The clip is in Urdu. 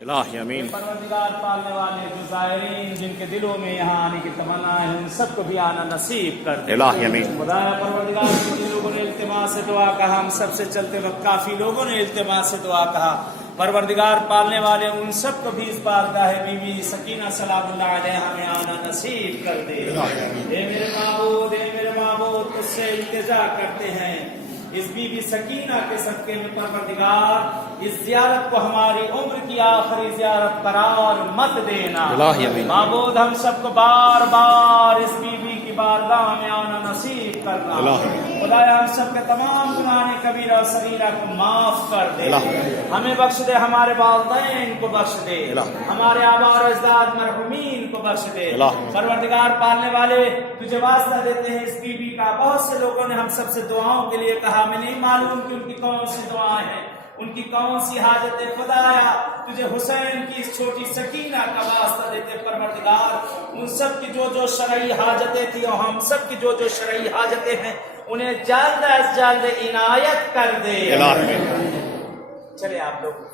الہی امین۔ پروردگار پالنے والے جو زائرین جن کے دلوں میں یہاں آنے کی تمنا ہے ان سب کو بھی آنا نصیب کر دے الہی امین۔ خدایا پروردگار جن لوگوں نے التماس سے دعا کہا، ہم سب سے چلتے وقت کافی لوگوں نے التماس سے دعا کہا، پروردگار پالنے والے ان سب کو بھی اس بارگاہ بی بی سکینہ سلام اللہ علیہ ہمیں آنا نصیب کر دے۔ اے میرے معبود، اے میرے معبود، تجھ سے التجا کرتے ہیں اس بی بی سکینہ کے صدقے میں پروردگار اس زیارت کو ہماری عمر کی آخری زیارت قرار مت دینا۔ الہی امین۔ معبود ہم سب کو بار بار اس بی بی کی بارگاہ میں آنا نصیب کرنا۔ خدایا ہم سب کے تمام گناہ کبیرہ اور صغیرہ کو معاف کر دے، ہمیں بخش دے، ہمارے والدین کو بخش دے، ہمارے آباء و اجداد مرحومین کو بخش دے۔ پروردگار پالنے والے تجھے واسطہ دیتے ہیں اس بی بی کا۔ بہت سے لوگوں نے ہم سب سے دعاؤں کے لیے کہا، میں نہیں معلوم کہ ان کی کون سی دعائیں ہیں، ان کی کون سی حاجتیں۔ خدایا تجھے حسین کی اس چھوٹی سکینہ کا واسطہ دیتے پروردگار، ان سب کی جو جو شرعی حاجتیں تھیں اور ہم سب کی جو جو شرعی حاجتیں ہیں انہیں جلد از جلد عنایت کر دے۔ الہی۔ چلے آپ لوگ